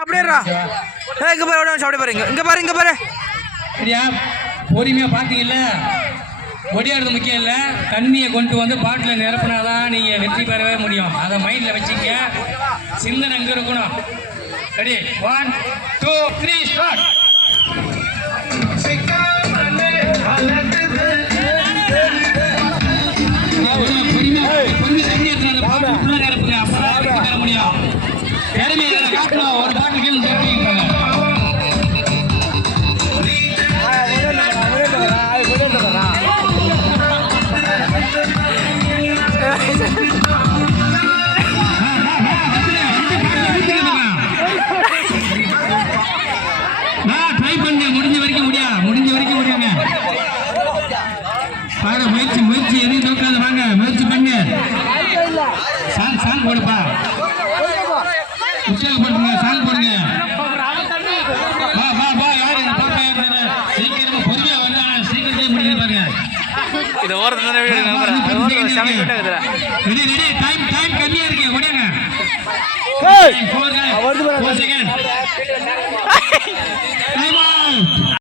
அப்படியேடா. இங்க பாரு அப்படியே பாரு இங்க பாரு. சரியா பொறுமையா பாத்தீங்கல்ல. ஒடியாடுறது முக்கியம் இல்லை, தண்ணியை கொண்டு வந்து பாட்டில் நிரப்பினாதான் நீங்கள் வெற்றி பெறவே முடியும். அதை மைண்டில் வச்சுக்க. சிந்தனை எங்கே இருக்கணும்? Ready 1 2 3 start. தண்ணி எடுத்து பாட்டில் நிரப்புங்க. அப்பதான் வெற்றி பெற முடியும். ஒரு பாட்டில் முயற்சி எதையும் தோக்காத. வாங்க முயற்சி பண்ணு. சாங் போடுப்பா. உற்சாகப்படுத்துங்க. சாங் போடுங்க. வா யாரு சீக்கிரமா பொறுமையா வந்தா சீக்கிரமே முடியுது பாருங்க. இது ஓரத்துல ரெடி டைம் கம்மியா இருக்கு. ஓடுங்க. 4 செகண்ட். Time out.